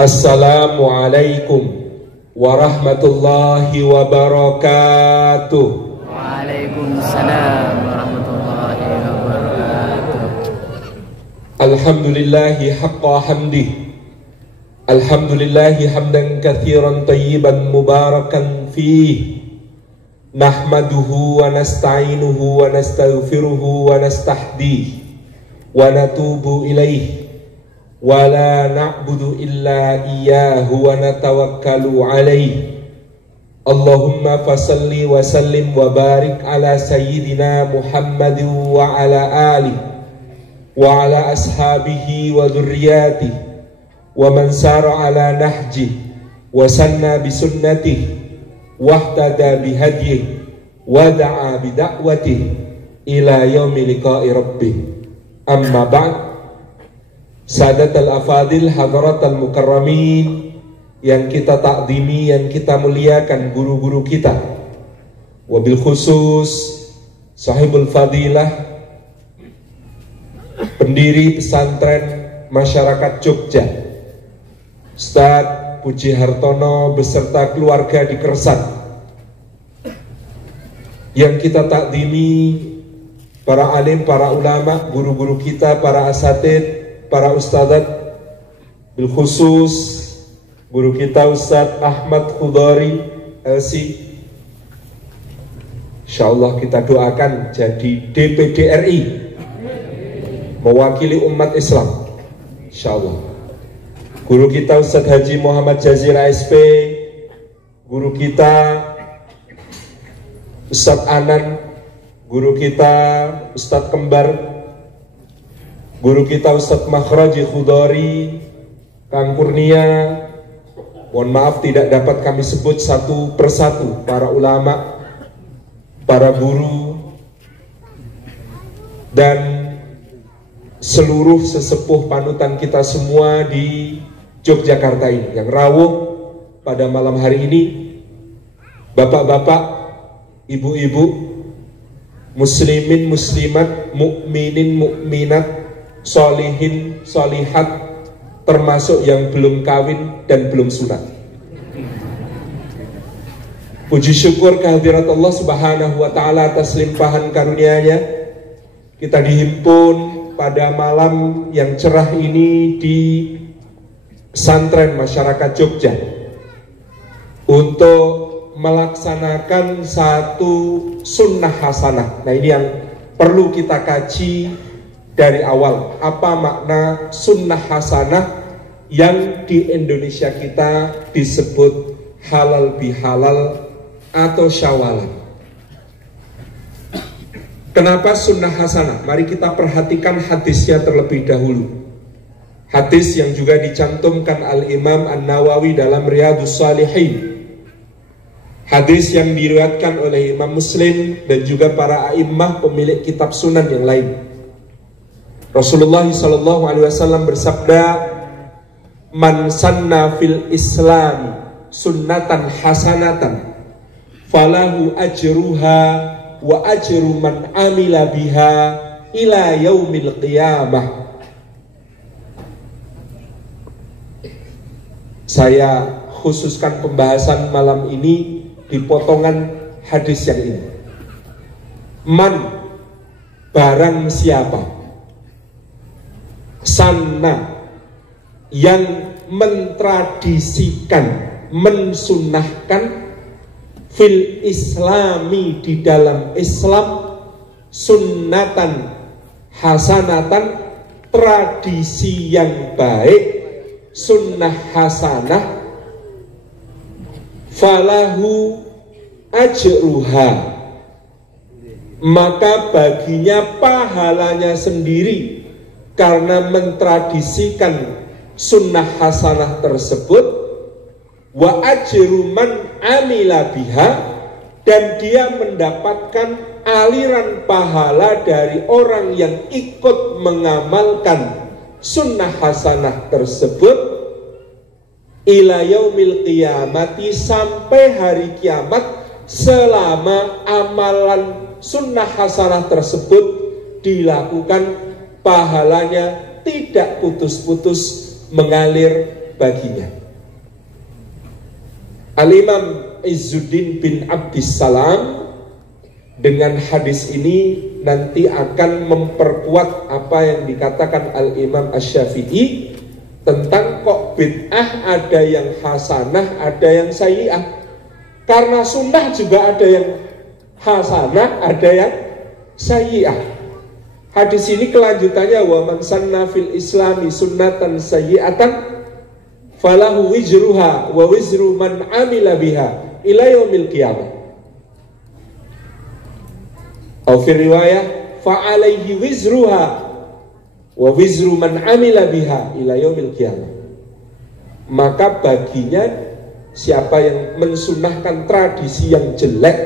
Assalamualaikum warahmatullahi wabarakatuh. Waalaikumsalam warahmatullahi wabarakatuh. Alhamdulillahi haqqa hamdih. Alhamdulillahi hamdan katsiran tayyiban mubarakan fih. Nahmaduhu wa nasta'inuhu wa nastaghfiruhu wa nastahdihi wa natubu ilaihi. Wa la na'budu illa iyyahu wa natawakkalu alaihi. Allahumma fasalli wa sallim wa barik ala sayyidina Muhammadin wa ala alihi wa ala ashabihi wa dhurriyyatihi wa man sara ala nahjihi wa sanna bi sunnatihi wahtada bi hadyihi wa da'a bi da'watihi ila yaumi liqa'i rabbih. Amma ba'd. Sadatul afadil, hadratal mukarramin, yang kita takdimi, yang kita muliakan guru-guru kita, wabil khusus sahibul fadilah, pendiri pesantren masyarakat Jogja, Ustadz Puji Hartono beserta keluarga di Kersan. Yang kita takdimi para alim, para ulama, guru-guru kita, para asatid, para ustadzat, bil khusus guru kita Ustadz Ahmad Khudari LC. Insyaallah kita doakan jadi DPD RI, mewakili umat Islam, insyaallah. Guru kita Ustadz Haji Muhammad Jazir ASP, guru kita Ustadz Anan, guru kita Ustadz Kembar, guru kita Ustadz Makhraji Khudari, Kang Kurnia. Mohon maaf tidak dapat kami sebut satu persatu, para ulama, para guru, dan seluruh sesepuh panutan kita semua di Yogyakarta ini yang rawuh pada malam hari ini. Bapak-bapak, ibu-ibu, muslimin, muslimat, mukminin, mukminat, solihin, solihat, termasuk yang belum kawin dan belum sunat. Puji syukur kehadirat Allah Subhanahu wa Ta'ala atas limpahan karunia-Nya. Kita dihimpun pada malam yang cerah ini di pesantren masyarakat Jogja untuk melaksanakan satu sunnah hasanah. Nah, ini yang perlu kita kaji dari awal. Apa makna sunnah hasanah yang di Indonesia kita disebut halal bihalal atau syawalan? Kenapa sunnah hasanah? Mari kita perhatikan hadisnya terlebih dahulu. Hadis yang juga dicantumkan Al-Imam An-Nawawi dalam Riyadhus Shalihin. Hadis yang diriwayatkan oleh Imam Muslim dan juga para a'immah pemilik kitab sunan yang lain. Rasulullah SAW bersabda, "Man sanna fil Islam sunnatan hasanatan, falahu ajruha wa ajru man amila biha ila yaumil qiyamah." Saya khususkan pembahasan malam ini di potongan hadis yang ini. Man, barang siapa, sanna, yang mentradisikan, mensunnahkan, fil islami, di dalam Islam, sunnatan hasanatan, tradisi yang baik, sunnah hasanah, falahu ajruha, maka baginya pahalanya sendiri karena mentradisikan sunnah hasanah tersebut, wa ajru man amila biha, dan dia mendapatkan aliran pahala dari orang yang ikut mengamalkan sunnah hasanah tersebut ila yaumil qiyamati, sampai hari kiamat, selama amalan sunnah hasanah tersebut dilakukan, pahalanya tidak putus-putus mengalir baginya. Al-Imam Izzuddin bin Abdissalam dengan hadis ini nanti akan memperkuat apa yang dikatakan Al-Imam Asy-Syafi'i tentang kok bid'ah ada yang hasanah, ada yang sayyi'ah. Karena sunnah juga ada yang hasanah, ada yang sayyi'ah. Hadis ini kelanjutannya, wa man sanna fil islami sunnatan sayyi'atan falahu wizruha wa wizru man amila biha ila yaumil qiyamah. Atau fi riwayah fa alaihi wizruha wa wizru man amila biha ila yaumil qiyamah. Maka baginya siapa yang mensunahkan tradisi yang jelek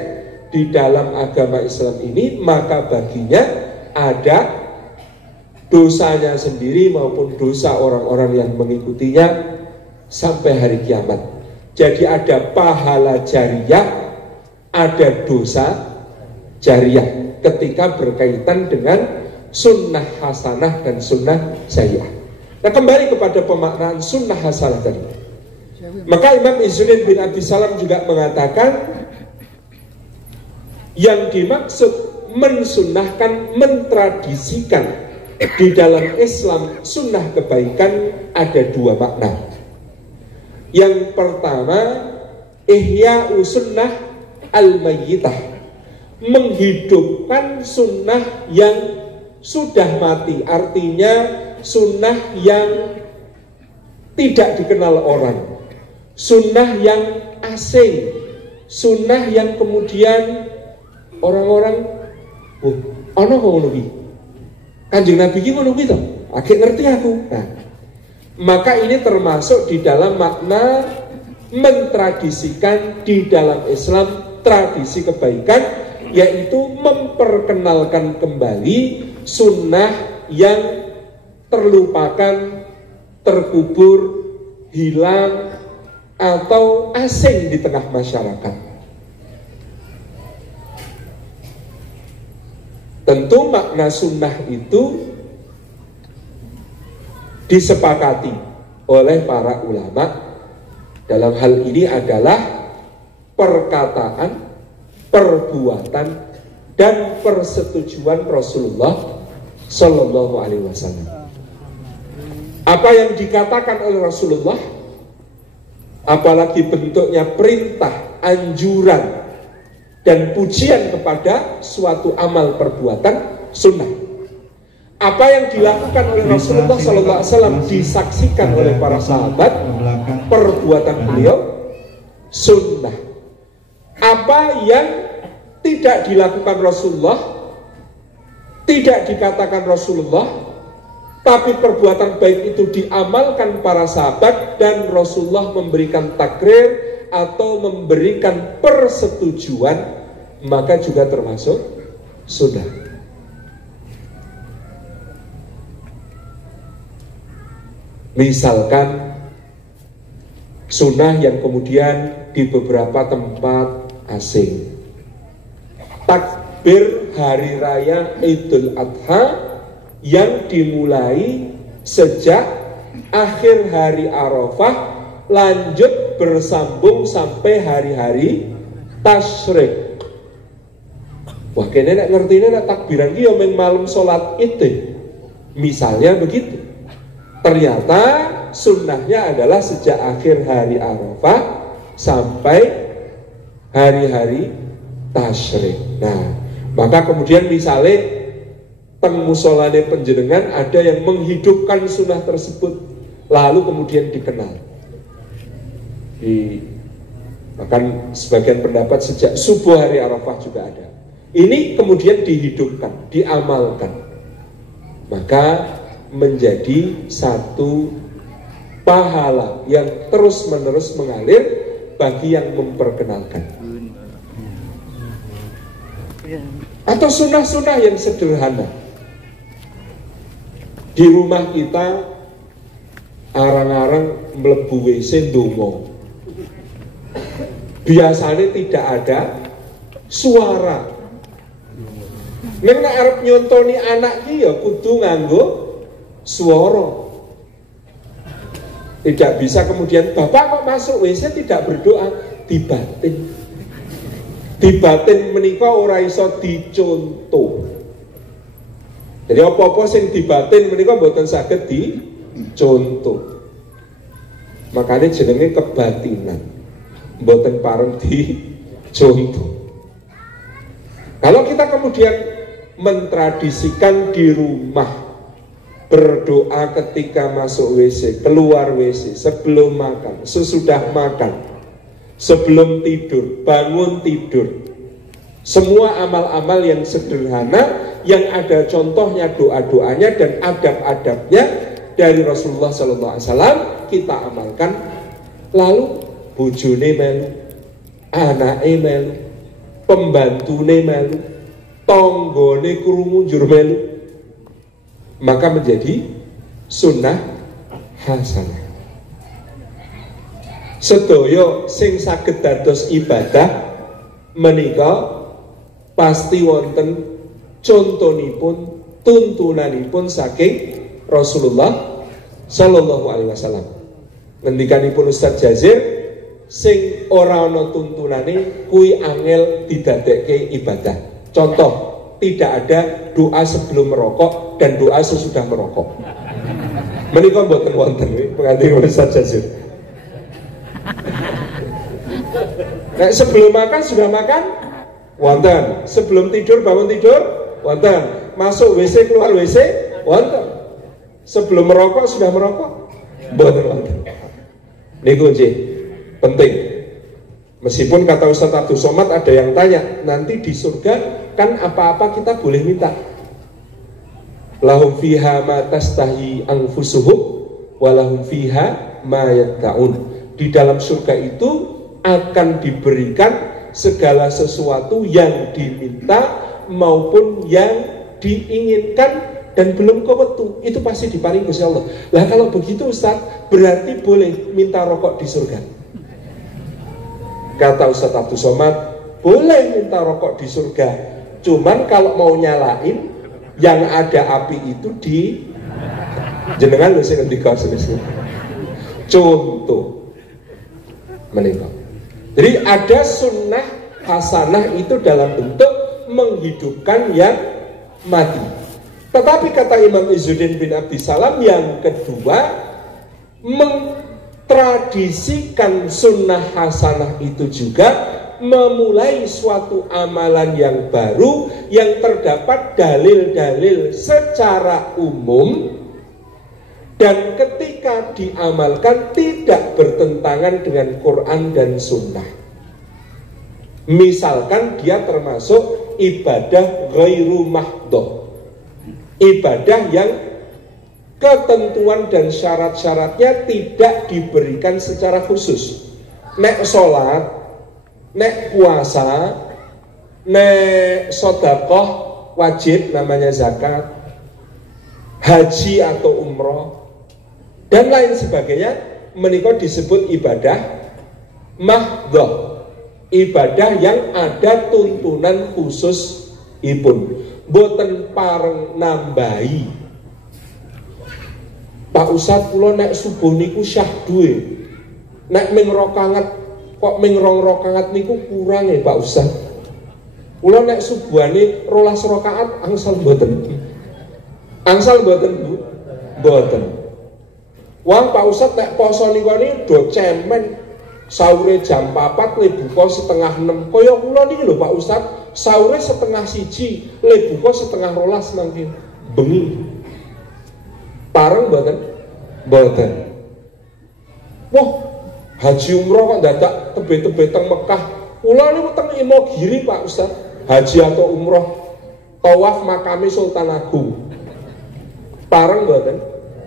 di dalam agama Islam ini, maka baginya ada dosanya sendiri maupun dosa orang-orang yang mengikutinya sampai hari kiamat. Jadi ada pahala jariyah, ada dosa jariyah ketika berkaitan dengan sunnah hasanah dan sunnah sayyi'ah. Nah, kembali kepada pemaknaan sunnah hasanah tadi. Maka Imam Izzuddin bin Abdissalam juga mengatakan yang dimaksud mensunnahkan, mentradisikan di dalam Islam sunnah kebaikan ada dua makna. Yang pertama, ihya'u sunnah al-mayyitah, menghidupkan sunnah yang sudah mati, artinya sunnah yang tidak dikenal orang, sunnah yang asing, sunnah yang kemudian orang-orang ono ngono iki. Kanjeng Nabi iki ngono kuwi to. Agek ngerti aku. Nah, maka ini termasuk di dalam makna mentradisikan di dalam Islam tradisi kebaikan, yaitu memperkenalkan kembali sunnah yang terlupakan, terkubur, hilang, atau asing di tengah masyarakat. Tentu makna sunnah itu disepakati oleh para ulama. Dalam hal ini adalah perkataan, perbuatan, dan persetujuan Rasulullah Sallallahu Alaihi Wasallam. Apa yang dikatakan oleh Rasulullah, apalagi bentuknya perintah, anjuran, dan pujian kepada suatu amal perbuatan sunnah. Apa yang dilakukan oleh Rasulullah SAW disaksikan oleh para sahabat, perbuatan beliau sunnah. Apa yang tidak dilakukan Rasulullah, tidak dikatakan Rasulullah, tapi perbuatan baik itu diamalkan para sahabat dan Rasulullah memberikan takrir atau memberikan persetujuan, maka juga termasuk sunnah. Misalkan sunnah yang kemudian di beberapa tempat asing, takbir hari raya Idul Adha yang dimulai sejak akhir hari Arafah, lanjut bersambung sampai hari-hari tasyrik. Wah, kene nek ngertine nek takbiran ki yo meng malam salat Id. Misalnya begitu. Ternyata sunnahnya adalah sejak akhir hari Arafah sampai hari-hari tasyrik. Nah, maka kemudian misalnya teng musolane panjenengan ada yang menghidupkan sunnah tersebut, lalu kemudian dikenal. Bahkan sebagian pendapat sejak subuh hari Arafah juga ada. Ini kemudian dihidupkan, diamalkan, maka menjadi satu pahala yang terus-menerus mengalir bagi yang memperkenalkan. Atau sunnah-sunnah yang sederhana. Di rumah kita arang-arang mlebu WC ndonga, biasanya tidak ada suara. Nek arep nyontoni anak ki ya kudu nganggo swara. Tidak bisa kemudian Bapak kok masuk WC tidak berdoa, dibatin. Dibatin menika ora iso dicontoh. Jadi apa-apa sing dibatin menika mboten saged dicontoh. Makanya jenenge kebatinan. Mboten pareng dicontoh. Kalau kita kemudian mentradisikan di rumah berdoa ketika masuk WC, keluar WC, sebelum makan, sesudah makan, sebelum tidur, bangun tidur. Semua amal-amal yang sederhana, yang ada contohnya doa-doanya dan adab-adabnya dari Rasulullah SAW kita amalkan. Lalu bojone melu, anake melu, pembantune melu, tonggone krungu njur melu, maka menjadi sunnah hasanah. Sedaya sing saged dados ibadah menika pasti wonten contonipun, tuntunanipun saking Rasulullah Sallallahu Alaihi Wasallam. Ngendikanipun Ustaz Jazir, sing ora ana tuntunane kuwi angel didadekke ibadah. Contoh, tidak ada doa sebelum merokok dan doa sesudah merokok. Menika mboten wonten pengantin Ustaz Jazir. Nah, sebelum makan sudah makan wonten, sebelum tidur bangun tidur wonten, masuk WC keluar WC wonten, sebelum merokok sudah merokok mboten wonten. Niku nggih penting. Meskipun kata Ustaz Abdul Somad ada yang tanya, nanti di surga kan apa-apa kita boleh minta. Lahum fiha ma tastahi anfusuhum wa lahum fiha ma yad'un. Di dalam surga itu akan diberikan segala sesuatu yang diminta maupun yang diinginkan dan belum kewetu, itu pasti diparing Gusti Allah. Lah kalau begitu Ustaz, berarti boleh minta rokok di surga. Kata Ustaz Abdul Somad, boleh minta rokok di surga. Cuman kalau mau nyalain, yang ada api itu di jenengan lho sing ngendika senesuk. Contoh menika. Jadi ada sunnah hasanah itu dalam bentuk menghidupkan yang mati. Tetapi kata Imam Izzuddin bin Abdissalam yang kedua, mentradisikan sunnah hasanah itu juga memulai suatu amalan yang baru yang terdapat dalil-dalil secara umum dan ketika diamalkan tidak bertentangan dengan Quran dan sunnah. Misalkan dia termasuk ibadah ghairu mahdhah, ibadah yang ketentuan dan syarat-syaratnya tidak diberikan secara khusus. Nek sholat, nek puasa, nek sedekah wajib namanya zakat, haji atau umroh dan lain sebagainya, menika disebut ibadah mahdhah, ibadah yang ada tuntunan khusus ipun, boten pareng nambahi. Pak Ustadz kula nek subuh niku syahdu, nek ming rokangat kok ming rong rokangat niku kurang ya Pak Ustadz. Kula nek subuhane 12 rakaat angsal mboten. Angsal mboten Bu? Mboten. Wong Pak Ustadz nek poso niku do cemen. Sahure jam 4 le buka setengah 6. Kaya kula niki lho Pak Ustadz, sahure setengah 1 le buka setengah 12 mangke. Bengi. Pareng mboten? Mboten. Wah, haji umroh kok dadak tebe-tebe teng Mekah. Kula niku teng Imogiri Pak Ustadz, haji atau umroh tawaf makame Sultan Agung. Pareng mboten?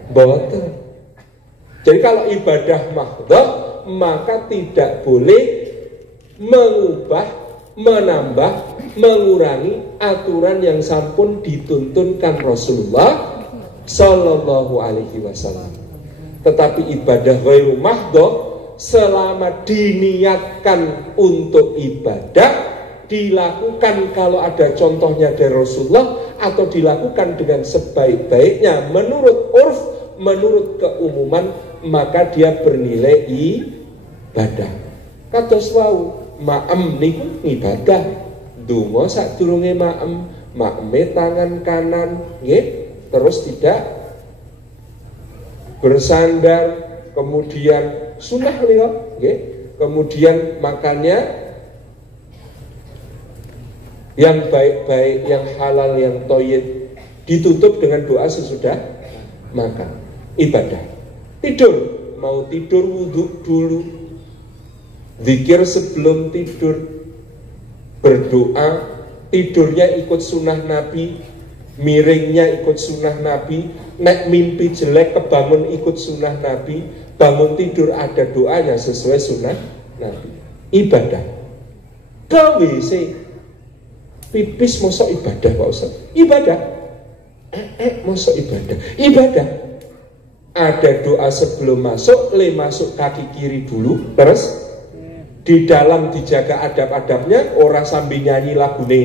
Mboten. Jadi kalau ibadah mahdhah maka tidak boleh mengubah, menambah, mengurangi aturan yang sampun dituntunkan Rasulullah Sallallahu Alaihi Wasallam. Tetapi ibadah ghairu mahdhah selama diniatkan untuk ibadah, dilakukan kalau ada contohnya dari Rasulullah atau dilakukan dengan sebaik-baiknya menurut urf, menurut keumuman, maka dia bernilai ibadah. Kados wau, maem niku ibadah. Donga sadurunge maem, maeme tangan kanan, nggih, terus tidak bersandar, kemudian sunnah nih, nggih. Kemudian makannya yang baik-baik, yang halal, yang thayyib, ditutup dengan doa sesudah makan. Ibadah. Tidur, mau tidur wudhu dulu, zikir sebelum tidur, berdoa, tidurnya ikut sunnah Nabi, miringnya ikut sunnah Nabi, nek mimpi jelek kebangun ikut sunnah Nabi, bangun tidur ada doanya sesuai sunnah Nabi. Ibadah. Ke WC pipis mosok ibadah Pak Ustaz? Ibadah. Mosok ibadah? Ibadah. Ada doa sebelum masuk, masuk kaki kiri dulu, terus di dalam dijaga adab-adabnya, orang sambil nyanyi lagune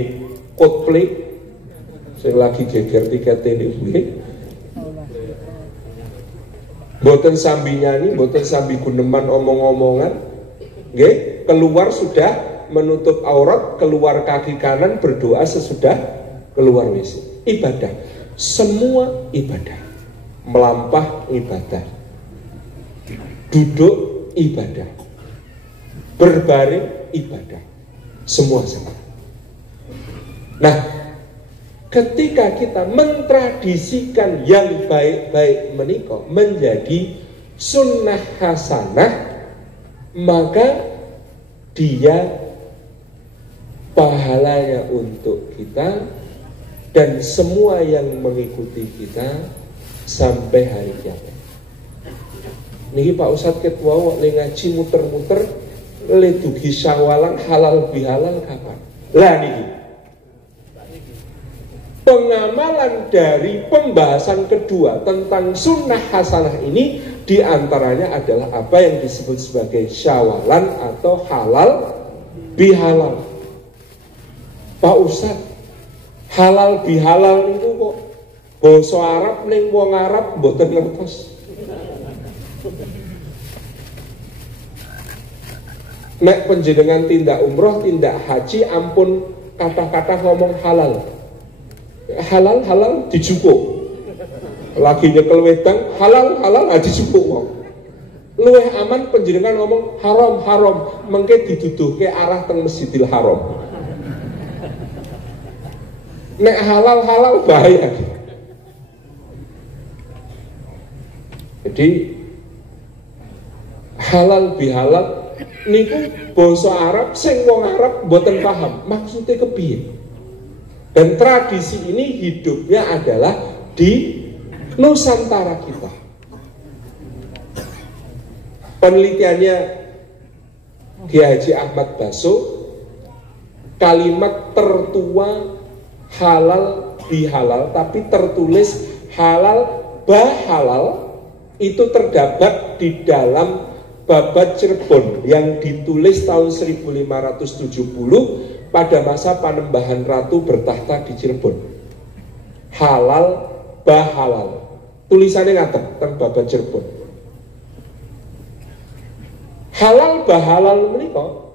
Coldplay, saya lagi geger tiket ini, boten sambil nyanyi, boten sambil guneman omong-omongan, nggih, keluar sudah menutup aurat, keluar kaki kanan, berdoa sesudah keluar WC. Ibadah, semua ibadah. Melampah ibadah, duduk ibadah, berbaring ibadah, semua sama. Nah, ketika kita mentradisikan yang baik-baik menika menjadi sunnah hasanah, maka dia pahalanya untuk kita dan semua yang mengikuti kita sampai hari kiamat. Niki Pak Ustadz ketua le ngaji muter-muter le dugi Syawalan halal bihalal kapan? Lah niki pengamalan dari pembahasan kedua tentang sunnah hasanah ini diantaranya adalah apa yang disebut sebagai syawalan atau halal bihalal. Pak Ustadz, halal bihalal itu kok basa Arab ning wong Arab mboten ngertos. Nek penjenengan tindak umroh, tindak haji, ampun kata-kata ngomong halal. Halal dijupuk. Lagi nyekel wedang, halal dijupuk wong. Luwih aman penjenengan ngomong haram, mengke diduduhke arah teng Masjidil Haram. Nek halal bahaya. Jadi halal bihalal niku basa Arab sing wong Arab mboten paham maksudnya kepiye. Dan tradisi ini hidupnya adalah di Nusantara kita. Penelitiannya Kiai Haji Ahmad Baso, kalimat tertua halal bihalal tapi tertulis halal bahalal itu terdapat di dalam Babat Cirebon yang ditulis tahun 1570 pada masa Panembahan Ratu bertahta di Cirebon. Halal bahalal. Tulisannya ngaten teng Babat Cirebon. Halal bahalal menika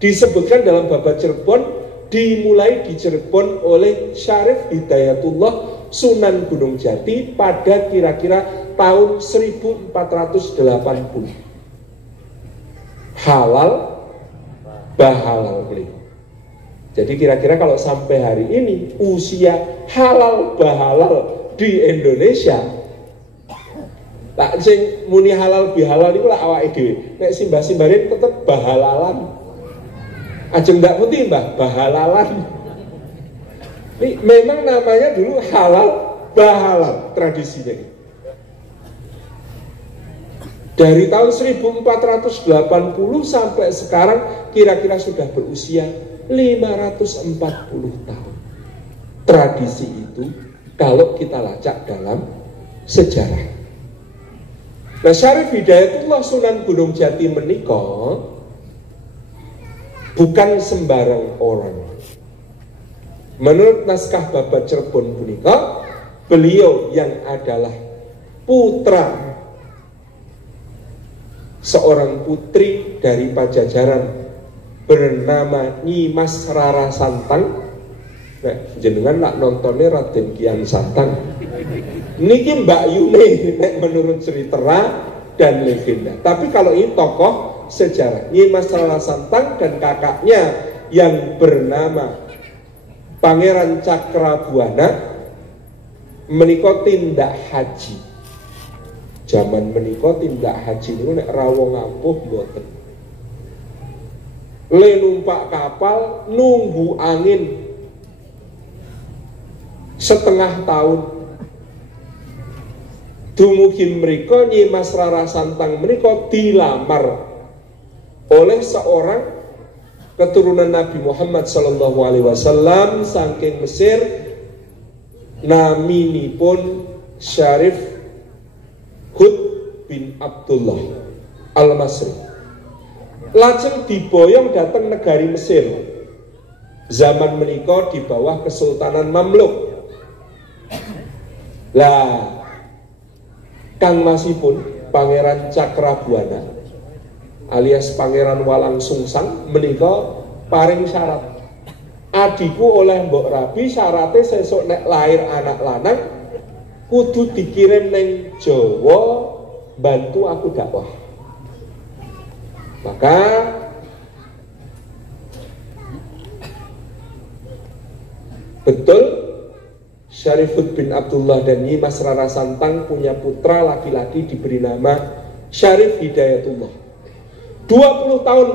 disebutkan dalam Babat Cirebon, dimulai di Cirebon oleh Syarif Hidayatullah Sunan Gunung Jati pada kira-kira tahun 1480. Halal bahalal beliau. Jadi kira-kira kalau sampai hari ini usia halal bahalal di Indonesia, tak sing muni halal bihalal itu lah awake dhewe. Nek simbah-simbahin tetep bahalalan. Ajeng ndak putih mbah bahalalan. Ini memang namanya dulu halal bahalal tradisinya. Dari tahun 1480 sampai sekarang kira-kira sudah berusia 540 tahun. Tradisi itu kalau kita lacak dalam sejarah. Nah, Syarif Hidayatullah Sunan Gunung Jati menika bukan sembarang orang. Menurut naskah Babat Cirebon punika, beliau yang adalah putra seorang putri dari Pajajaran bernama Nyi Mas Rara Santang. Nah, jenengan nak nontonnya Raden Kian Santang. Niki Mbak Yune menurut cerita dan legenda. Tapi kalau ini tokoh sejarah, Nyi Mas Rara Santang dan kakaknya yang bernama Pangeran Cakrabuana menika tindak haji. Zaman menika tindak haji niku nek rawuh ngapuh mboten. Le numpak kapal nunggu angin setengah tahun. Dumugi mriko Nyi Mas Rara Santang menika dilamar oleh seorang keturunan Nabi Muhammad sallallahu alaihi wasallam saking Mesir, naminipun Syarif Hud bin Abdullah Al-Masri. Lajeng diboyong datang negari Mesir. Zaman menika di bawah Kesultanan Mamluk. Lah kang masipun Pangeran Cakrabuana alias Pangeran Walang Sungsang menika paring syarat. Adikku oleh mbok rabi syaratnya sesuk nek lahir anak lanang kudu dikirim neng Jawa bantu aku dakwah. Maka betul Syarifud bin Abdullah dan Nyi Mas Rara Santang punya putra laki-laki diberi nama Syarif Hidayatullah. 20 tahun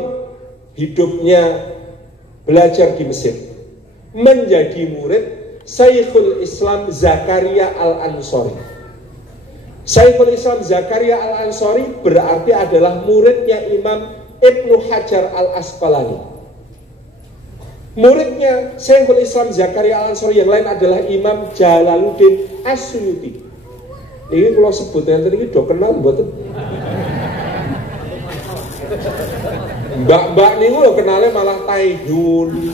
hidupnya belajar di Mesir, menjadi murid Syekhul Islam Zakaria Al-Ansori. Syekhul Islam Zakaria Al-Ansori berarti adalah muridnya Imam Ibnu Hajar Al-Asqalani. Muridnya Syekhul Islam Zakaria Al-Ansori yang lain adalah Imam Jalaluddin As-Suyuti. Ini kalau sebutnya tadi do kenal mboten? Mbak-mbak niku lho kenale malah Taihun,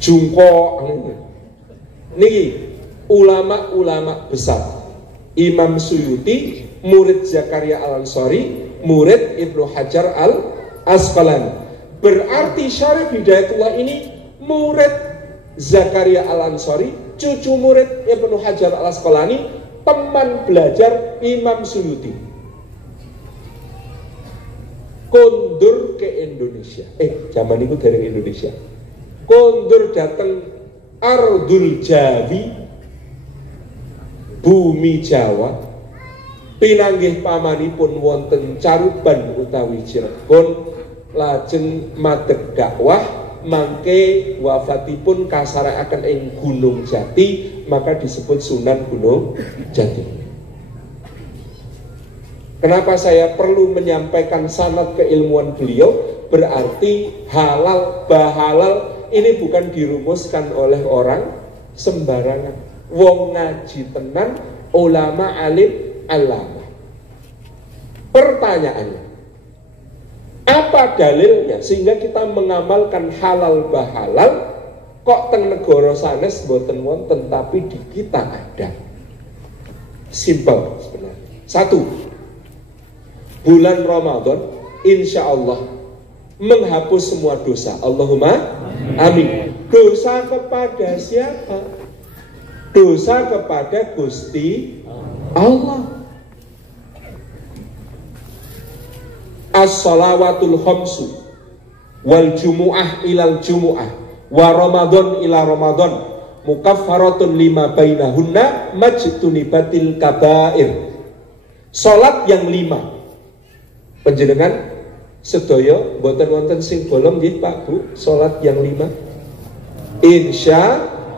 Jungkok. Niki ulama-ulama besar. Imam Suyuti, murid Zakaria Al-Ansori, murid Ibnu Hajar Al-Asqalani. Berarti Syarif Hidayatullah ini murid Zakaria Al-Ansori, cucu murid Ibnu Hajar Al-Asqalani, teman belajar Imam Suyuti. Kondur ke Indonesia. Zaman itu dari Indonesia. Kondur datang Ardul Jawi, bumi Jawa. Pinanggih pamanipun wonten Caruban utawi Cirebon, lajeng madeg dakwah, mangke wafatipun kasarekaken ing Gunung Jati, maka disebut Sunan Gunung Jati. Kenapa saya perlu menyampaikan sanad keilmuan beliau? Berarti halal bahalal ini bukan dirumuskan oleh orang sembarangan. Wong ngaji tenan, ulama alim alama. Pertanyaannya, apa dalilnya sehingga kita mengamalkan halal bahalal kok teng negara sanes boten wonten tapi di kita ada? Simple sebenarnya. Satu, bulan Ramadan insya Allah menghapus semua dosa. Allahumma amin. Dosa kepada siapa? Dosa kepada Gusti Allah. As-salawatul khamsu wal jumu'ah ilal jumu'ah wa Ramadan ila Ramadan mukaffaratun lima bainahunna majtunibatil kabair. Salat yang 5. Panjenengan sedaya mboten wonten sing bolong nggih Pak Bu, salat yang 5. Insya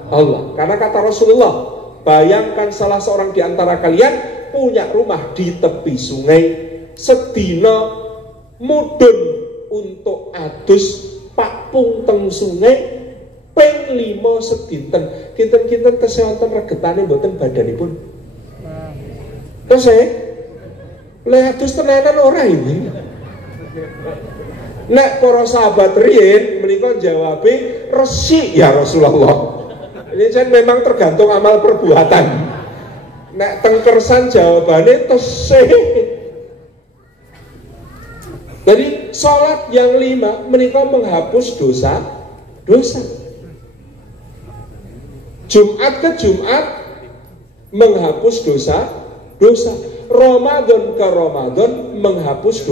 Allah. Karena kata Rasulullah, bayangkan salah seorang di antara kalian punya rumah di tepi sungai, sedina mudun untuk adus pakpung teng sungai ping 5 sedinten. Kinten-kinten kesehatan regetane mboten badanipun. Terus lha adus tenanan ora ini. Nek para sahabat riyen menika jawabe resik ya Rasulullah. Ini kan memang tergantung amal perbuatan. Nek tengkersan jawabane tesih. Jadi sholat yang 5 menika menghapus dosa. Jumat ke Jumat menghapus dosa. Ramadan ke Ramadan menghapus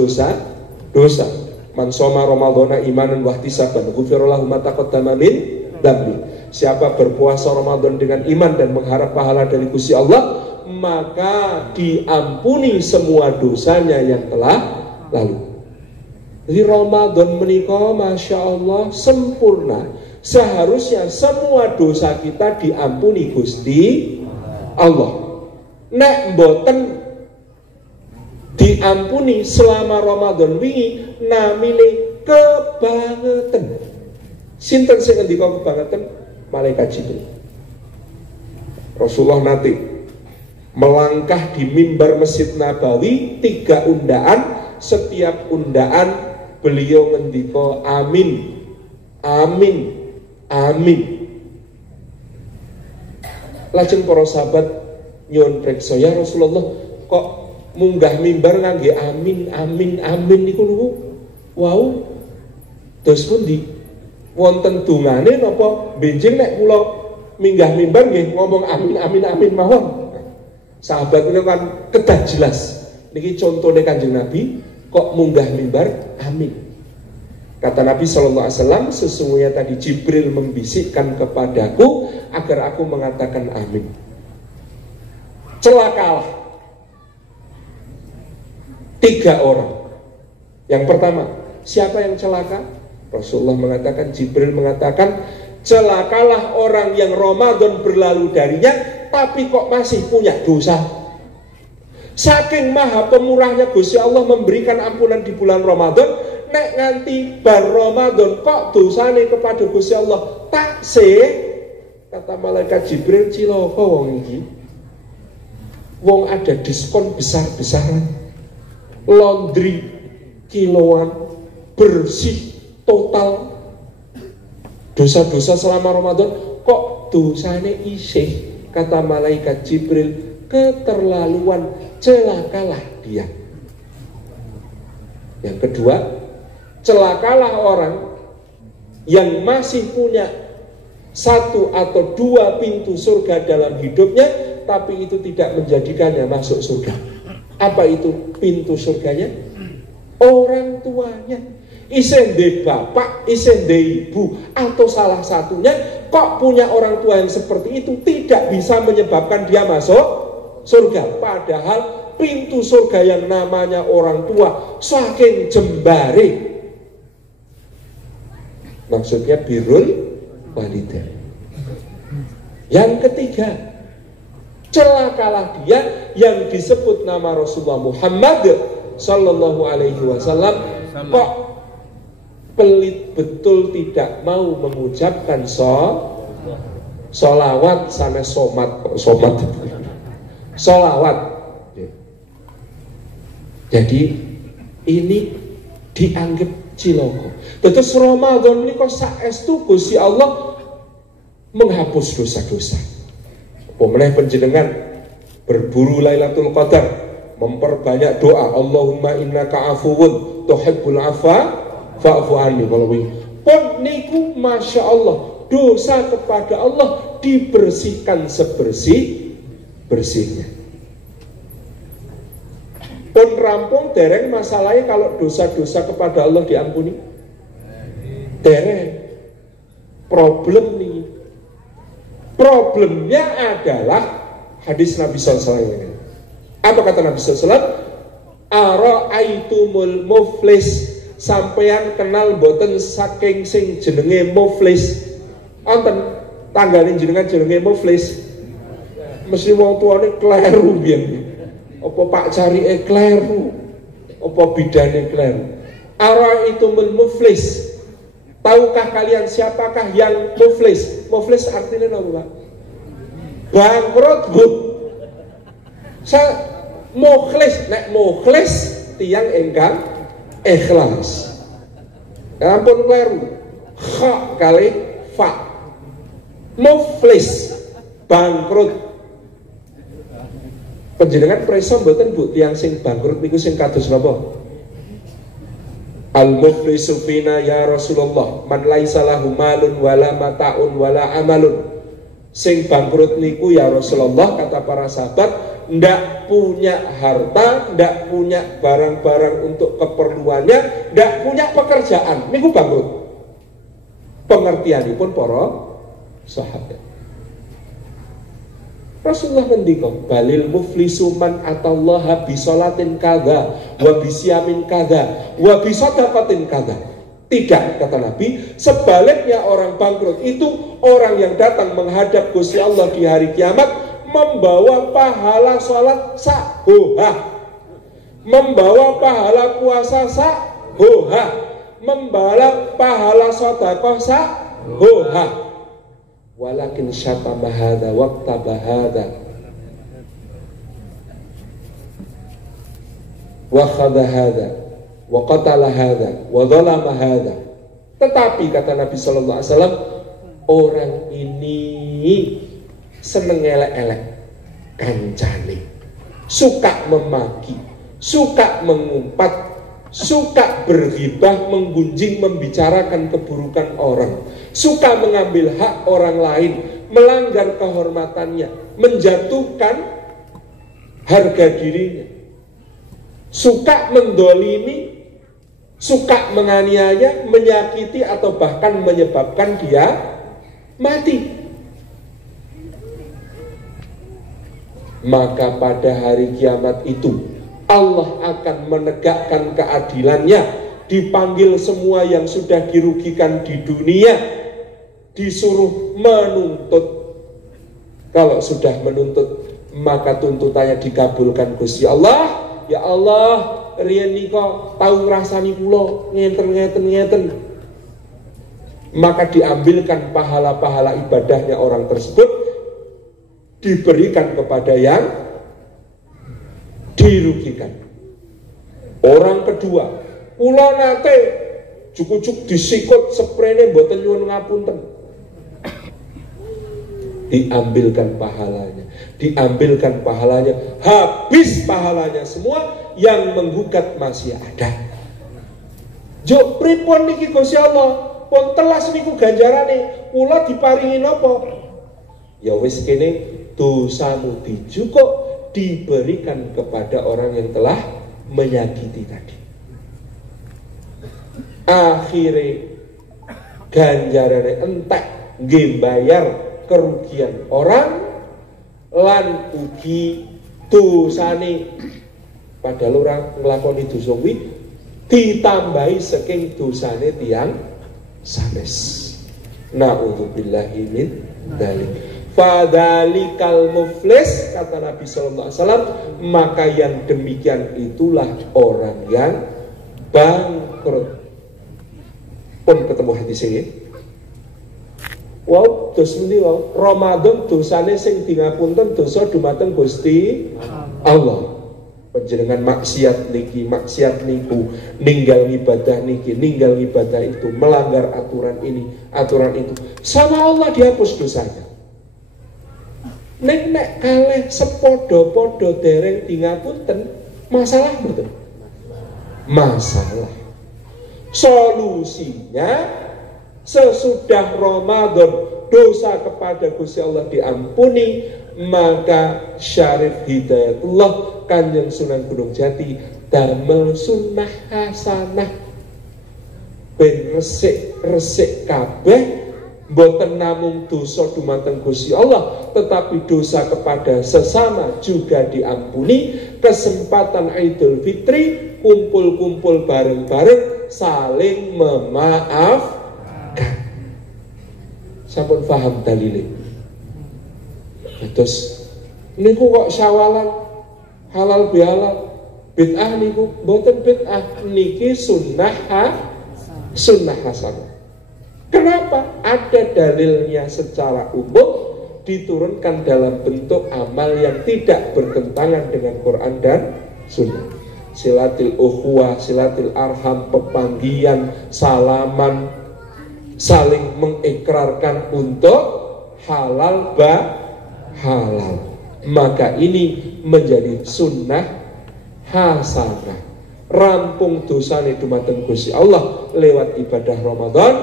dosa. Man shoma Ramadhana imanan wa ihtisaban ghufira lahu ma taqaddama min dambi. Siapa berpuasa Ramadan dengan iman dan mengharap pahala dari Gusti Allah, maka diampuni semua dosanya yang telah lalu. Jadi Ramadan menika Masya Allah sempurna. Seharusnya semua dosa kita diampuni Gusti Allah. Nek mboten diampuni selama Ramadan wingi namine kebangetan. Sinten sing ngendika kebangetan? Malaikat Jibril. Rasulullah nanti melangkah di mimbar Masjid Nabawi 3 undaan. Setiap undaan beliau ngendika amin, amin, amin. Lajeng para sahabat nyuwun preksa, ya Rasulullah kok munggah mimbar ngangge amin, amin, amin niku lho. Wau. Terus pundi? Wonten dungane napa benjing nek kula minggah mimbar nggih ngomong amin, amin, amin mawon. Sahabat niku kan kedah jelas. Niki contone Kanjeng Nabi kok munggah mimbar amin. Kata Nabi SAW, sesungguhnya tadi Jibril membisikkan kepadaku agar aku mengatakan amin. Celakalah 3 orang. Yang pertama, siapa yang celaka? Rasulullah mengatakan, Jibril mengatakan, celakalah orang yang Ramadan berlalu darinya tapi kok masih punya dosa. Saking maha pemurahnya Gusti Allah memberikan ampunan di bulan Ramadan, nek nganti bar Ramadan kok dosane kepada Gusti Allah taksih, kata malaikat Jibril, cilaka wong iki. Wong ada diskon besar-besaran, laundry kiloan, bersih total, dosa-dosa selama Ramadan kok dosane isih, kata malaikat Jibril, keterlaluan, celakalah dia. Yang kedua, celakalah orang yang masih punya 1 atau 2 pintu surga dalam hidupnya, tapi itu tidak menjadikannya masuk surga. Apa itu pintu surganya? Orang tuanya. Isih ndek bapak, isih ndek ibu, atau salah satunya kok punya orang tua yang seperti itu tidak bisa menyebabkan dia masuk surga. Padahal pintu surga yang namanya orang tua saking jembare, maksudnya birrul walidain. Yang ketiga, celakalah dia yang disebut nama Rasulullah Muhammad Sallallahu Alaihi Wasallam kok pelit betul tidak mau mengucapkan solawat sana somat solawat. Jadi ini dianggap ciloko. Terus Ramadan ini kok saestu Gusti Allah menghapus dosa-dosa. Pemenang penjenengan berburu Lailatul Qadar, memperbanyak doa, Allahumma innaka afuwun tuhibbul afwa fa'fu anni. Pun niku Masya Allah, dosa kepada Allah dibersihkan sebersih-bersihnya. Pun rampung dereng masalahnya kalau dosa-dosa kepada Allah diampuni. Dereng. Problem nih. Problemnya adalah hadis Nabi SAW ini. Apa kata Nabi SAW? Ara'aitumul muflis. Sampeyan kenal boten saking sing jenenge muflis. Onten tanggalin jenengan jenenge muflis. Mesti wong tuane kleru biyen. Apa pak carike kleru? Apa bidane kleru? Ara'aitumul muflis. Tahukah kalian siapakah yang muflis? Muflis artinya apa, Pak? Bangkrut, Bu. Mukhlis, nek mukhlis tiyang ingkang ikhlas. Ampun kleru. Kha kali fa. Muflis, bangkrut. Panjenengan preso mboten Bu tiyang sing bangkrut niku sing kados napa? Al-muflisu fina ya Rasulullah man laisa lahu malun wala mata'un wala amalun. Sing bangkrut niku ya Rasulullah, kata para sahabat, ndak punya harta, ndak punya barang-barang untuk keperluannya, ndak punya pekerjaan, niku bangkrut. Pengertianipun para sahabat. Rasulullah ngendika, balil muflisu man atallaha bi sholatin kadza wa bi siyamin kadza wa bi shadaqatin kadza. Tidak, kata Nabi, sebaliknya orang bangkrut itu orang yang datang menghadap Gusti Allah di hari kiamat membawa pahala sholat sahoha, membawa pahala puasa sahoha, membawa pahala sedekah sahoha. Walakin syatama hadza waqtaba hadza wa khadha hadza wa qatala hadza wa dzalama hadza. Tetapi kata Nabi sallallahu alaihi wasallam, orang ini seneng elek-elek kancane, suka memaki, suka mengumpat, suka berghibah, menggunjing, membicarakan keburukan orang, suka mengambil hak orang lain, melanggar kehormatannya, menjatuhkan harga dirinya, suka mendolimi, suka menganiaya, menyakiti, atau bahkan menyebabkan dia mati. Maka pada hari kiamat itu Allah akan menegakkan keadilannya, dipanggil semua yang sudah dirugikan di dunia, disuruh menuntut. Kalau sudah menuntut, maka tuntutannya dikabulkan Gusti Allah. Ya Allah, riyen nika tau ngrasani kula ngeten. Maka diambilkan pahala-pahala ibadahnya orang tersebut, diberikan kepada yang dirugikan. Orang kedua, kula nate cukup disikut sprene mboten nyuwun ngapunten. Diambilkan pahalanya, habis pahalanya semua, yang menggugat masih ada. Jo pripun niki Gusti Allah, pun telas niku ganjarane, kula diparingi napa? Ya wis kene dosamu dijukuk, diberikan kepada orang yang telah menyakiti tadi. Akhire ganjarane entek nggih bayar kerugian orang lan ugi dosane, padahal orang nglakoni dosa kuwi ditambahi saking dosane tiyang sanes. Na'udzubillahi min dzalik. Fadzalikal muflis, kata Nabi sallallahu alaihi wasallam, maka yang demikian itulah orang yang bangkrut. Pun ketemu hadis ini. Wow, dos niki wow. Ramadan dosane sing dingapunten dosa dumateng Gusti Allah. Panjenengan maksiat niki, maksiat niku, ninggal ibadah niki, ninggal ibadah itu, melanggar aturan ini, aturan itu, sama Allah dihapus dosanya. Nek kalih sepodo-podo dereng dingapunten, masalah mboten? Masalah. Solusinya sesudah Ramadan dosa kepada Gusti Allah diampuni, maka Syarif Hidayatullah Kanjeng Sunan Gunung Jati damel sunnah hasanah ben resik kabeh, mboten namung dosa dumateng Gusti Allah, tetapi dosa kepada sesama juga diampuni. Kesempatan Idul Fitri kumpul-kumpul bareng-bareng, saling memaafkan. Sampun paham dalile. Terus niku kok syawalan halal bihalal, bid'ah niku mboten bid'ah, niki sunnah hasanah. Kenapa? Ada dalilnya secara umum, diturunkan dalam bentuk amal yang tidak bertentangan dengan Quran dan Sunnah. Silatul ukhuwah, silatul arham, pepanggian, salaman, saling mengikrarkan untuk halal halal. Maka ini menjadi sunnah hasanah. rampung dosane dumateng Gusti Allah lewat ibadah Ramadan,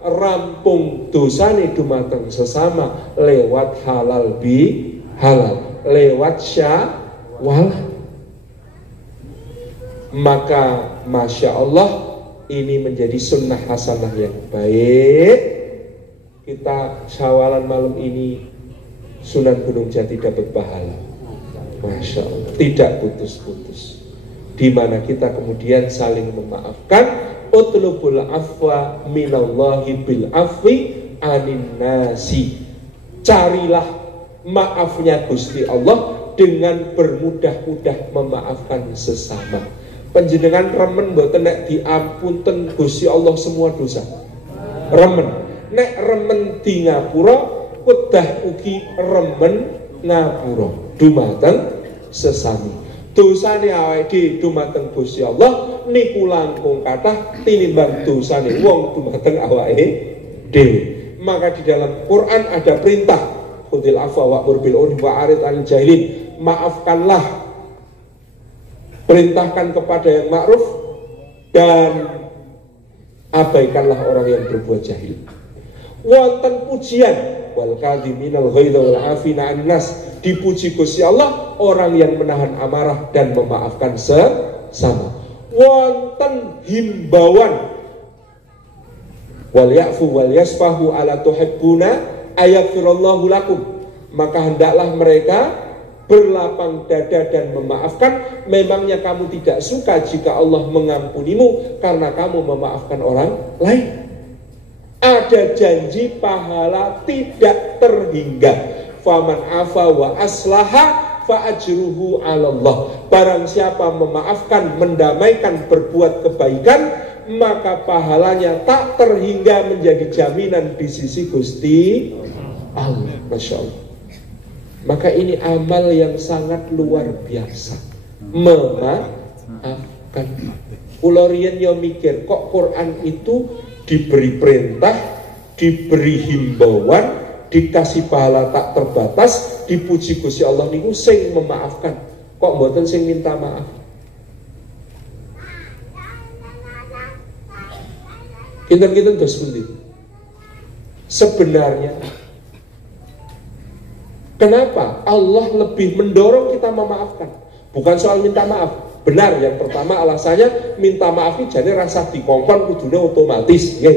rampung dosane dumateng sesama lewat halal bi halal, lewat syawal. Maka Masya Allah, ini menjadi sunnah hasanah yang baik. Kita syawalan malam ini Sunan Gunung Jati dapat pahala, Masya Allah, tidak putus-putus. Di mana kita kemudian saling memaafkan. Utlubul afwa minallahi bil afwi anin nasi. Carilah maafnya Gusti Allah dengan bermudah-mudah memaafkan sesama. Panjenengan remen mboten nek diampunten Gusti Allah semua dosa? Remen. Nek remen di ngapura, wedah ugi remen ngapura dumateng sesami. Dosane awake dhewe dumateng Gusti Allah niku langkung kathah tinimbang dosane wong dumateng awake dhewe. Maka di dalam Quran ada perintah, khudil afwa wa'mur bil urfi wa'rid 'anil jahilin. Maafkanlah, perintahkan kepada yang ma'ruf dan abaikanlah orang yang berbuat jahil. Wonten pujian, wal kadhiminal ghaidha wal 'afina 'anil nas. Dipuji Gusti Allah orang yang menahan amarah dan memaafkan sesama. Wonten himbauan, wal ya'fu wal yasfahu ala tuhibbuna ayaghfirallahu lakum. Maka hendaklah mereka berlapang dada dan memaafkan. Memangnya kamu tidak suka jika Allah mengampunimu karena kamu memaafkan orang lain? Ada janji pahala tidak terhingga. Faman afa wa aslaha fa ajruhu 'ala Allah. Barang siapa memaafkan, mendamaikan, berbuat kebaikan, maka pahalanya tak terhingga menjadi jaminan di sisi Gusti Allah. Masya Allah. Maka ini amal yang sangat luar biasa, memaafkan. Kula riyen yo mikir, kok Quran itu diberi perintah, diberi himbauan, dikasih pahala tak terbatas, dipuji Gusti Allah niku sing memaafkan, kok mboten sing minta maaf. Kinten-kinten dos pundi? Sebenarnya kenapa Allah lebih mendorong kita memaafkan? Bukan soal minta maaf. Benar, yang pertama alasannya minta maaf ini jadi rasa dikongkon kudune otomatis, ya.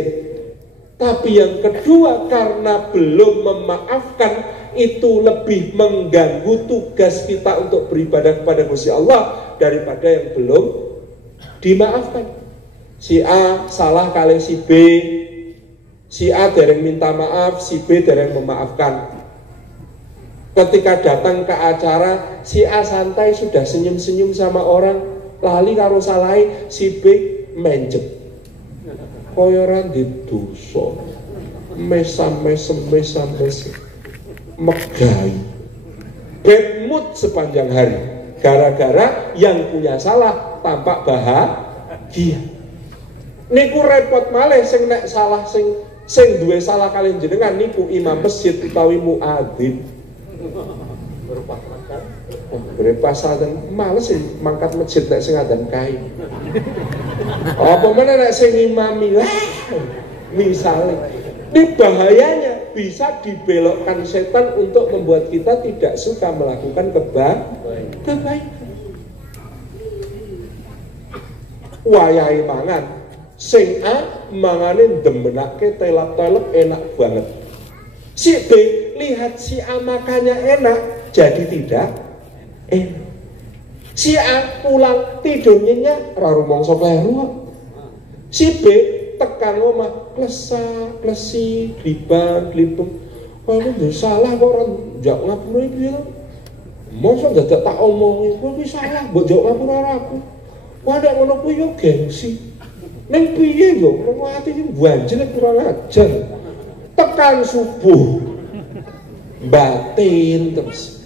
Tapi yang kedua, karena belum memaafkan itu lebih mengganggu tugas kita untuk beribadah kepada Gusti Allah daripada yang belum dimaafkan. Si A salah kali si B, si A dereng minta maaf, si B dereng memaafkan. Ketika datang ke acara, si A santai sudah senyum-senyum sama orang, lali karo salai, si B menjet. Koyoran di dosa, mesam, megai, bad mood sepanjang hari, gara-gara yang punya salah tampak bahagia. Niku repot malih sing nek salah sing duwe salah kalian jenengan niku imam masjid utawi muadzin. Berpasangan males sih mangkat masjid nek sing adzan kae. Apa mana nek sing imami lah. Misalnya, ini bahayanya bisa dibelokkan setan untuk membuat kita tidak suka melakukan kebaikan. Wayahe mangan, sing A mangane demenake telap-telep enak banget. Si B lihat si A makannya enak, jadi tidak enak. Si A pulang tidur nyenyak, ora rumangsa kleru. Si B tekan omah, klesi, glibang. Aku ndak salah kok ora njak ngapura iki ya. Mosok dadak tak omongi, kowe salah, mbok njak ngapura aku. Wadah ngono kuwi yo gengsi. Ning piye yo, wong ati iki banjel kurang ajar. Tekan subuh batin terus.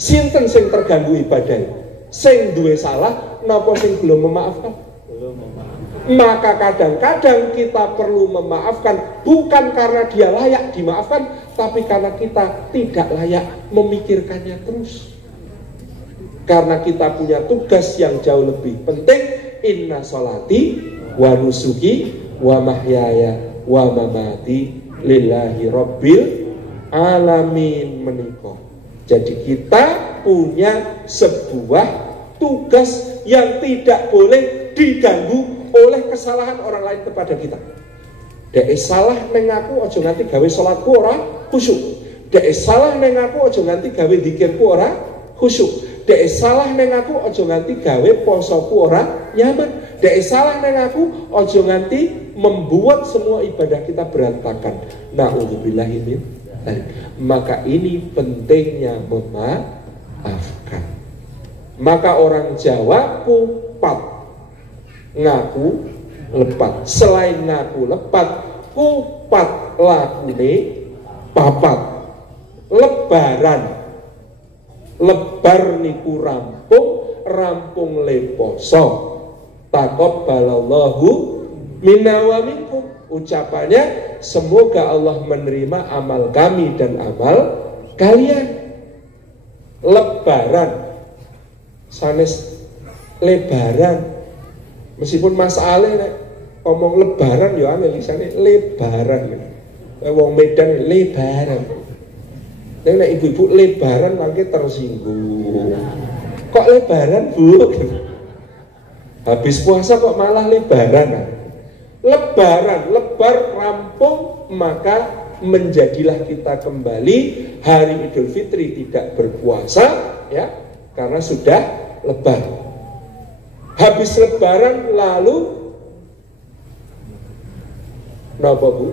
Sinten sing terganggu ibadah? Sing duwe salah napa sing belum memaafkan? Belum memaafkan. Maka kadang-kadang kita perlu memaafkan bukan karena dia layak dimaafkan, tapi karena kita tidak layak memikirkannya terus. Karena kita punya tugas yang jauh lebih penting, inna sholati wa nusuki wa mahyaya wa mamati lillahi rabbil alamin menika. Jadi kita punya sebuah tugas yang tidak boleh diganggu oleh kesalahan orang lain kepada kita. Dek salah neng aku aja nganti gawe salatku ora khusyuk. Dek salah neng aku aja nganti gawe zikirku ora khusyuk. Dek salah neng aku aja nganti gawe posoku ora nyaman. Dek salah neng aku aja nganti membuat semua ibadah kita berantakan. Na'udzubillahi min dzalik. Maka ini pentingnya memaafkan. Maka orang Jawa kupat ngaku lepat. Selain ngaku lepat, kupat lakune papat. Lebaran, lebar niku rampung leposo. Taqabbalallahu minna wa minkum. Ucapannya, semoga Allah menerima amal kami dan amal kalian. Lebaran sanes lebaran. Meskipun Mas Ale ngomong lebaran ya aneh lisane lebaran. Wong Medan lebaran. Nek ibu-ibu lebaran mangke tersinggung. Kok lebaran, Bu? Habis puasa kok malah lebaran. Lebaran, lebar rampung, maka menjadilah kita kembali hari Idul Fitri tidak berpuasa ya, karena sudah lebar. Habis lebaran lalu napa Bu?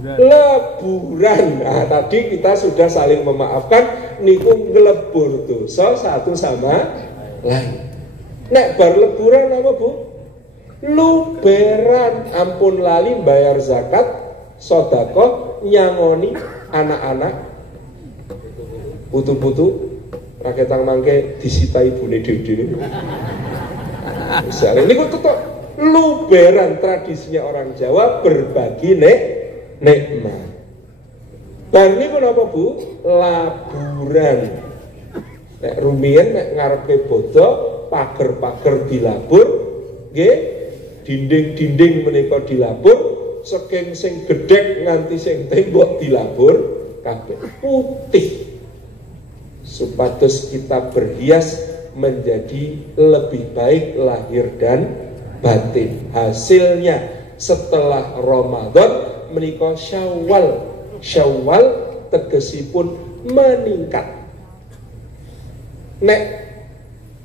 Leburan. Nah, tadi kita sudah saling memaafkan niku nglebur dosa satu sama lain. Nek bar leburan apa Bu? Luberan, ampun lali bayar zakat, sedekah, nyangoni anak-anak putu-putu raketang mangke disita ibune dhewe. Misalnya ini kok tetap luberan, tradisinya orang Jawa berbagi nikmat. Dan ini apa Bu? Laburan. Nek rumiyin nek ngarepe bodo pager-pager dilabur, nggih, dinding-dinding menika dilabur, saking sing gedhek nganti sing tembok dilabur kabeh putih. Supados kita berhias menjadi lebih baik lahir dan batin. Hasilnya setelah Ramadan menika Syawal tegesipun meningkat. Nek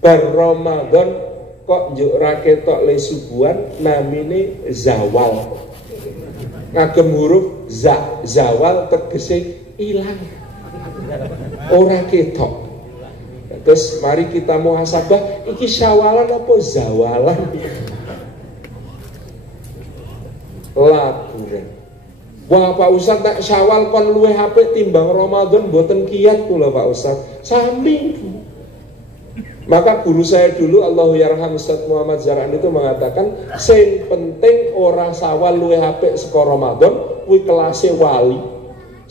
bar Ramadan kok njuk ra ketok le subuhan namine zawal. Ngagem huruf zawal tegese ilang. Ora ketok. Terus mari kita muhasabah, iki syawalan apa zawalan? Laburan. Wah Pak Ustaz, tak syawal kon luwih apik timbang Ramadan, mboten kiyat kula Pak Ustaz. Sami. Maka guru saya dulu, Allahu yarham, Ustaz Muhammad Zaraan itu mengatakan, sing penting ora sawal luwih apik saka Ramadan, kuwi kelase wali.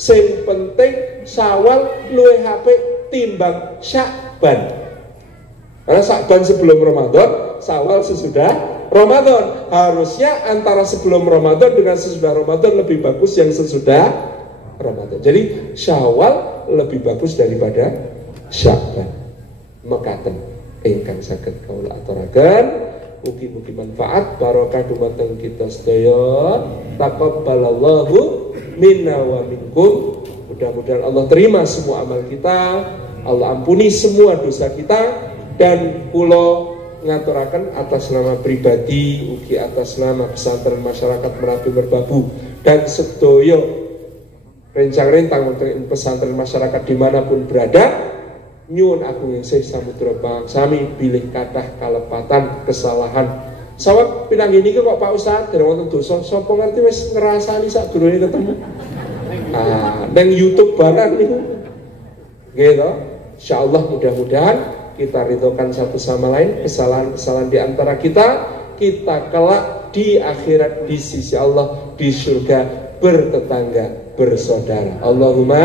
Sing penting sawal luwih apik timbang Sya'ban. Karena Sya'ban sebelum Ramadan, Syawal sesudah Ramadan. Harusnya antara sebelum Ramadan dengan sesudah Ramadan lebih bagus yang sesudah Ramadan. Jadi Syawal lebih bagus daripada Sya'ban. Mekaten ingkang saged kawula aturaken, mugi-mugi manfaat barokah dumateng kita sedaya. Taqabbalallahu minna wa minkum. Mudah-mudahan Allah terima semua amal kita, Allah ampuni semua dosa kita, dan kula ngaturaken atas nama pribadi ugi atas nama pesantren masyarakat Merapi Merbabu dan sedaya rencang-rencang untuk pesantren masyarakat dimanapun berada, nyuwun agung esih samudra pangsami bilih kathah kalepatan kesalahan. Sawab pinanggih niki kok Pak Ustaz dereng wonten dosa, sapa ngerti wis ngrasani sadurunge ketemu. Nang YouTube barang niku. Gitu. Insyaallah mudah-mudahan kita ridhokan satu sama lain, kesalahan-kesalahan di antara kita kelak di akhirat di sisi Allah di surga bertetangga bersaudara. Allahumma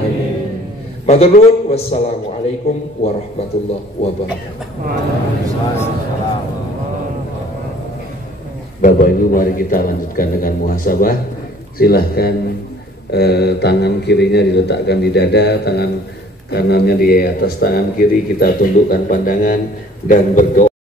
amin. Matur nuwun. Wassalamualaikum warahmatullahi wabarakatuh. Bapak Ibu, mari kita lanjutkan dengan muhasabah. Silahkan tangan kirinya diletakkan di dada, tangan kanannya di atas tangan kiri, kita tundukkan pandangan dan berdoa.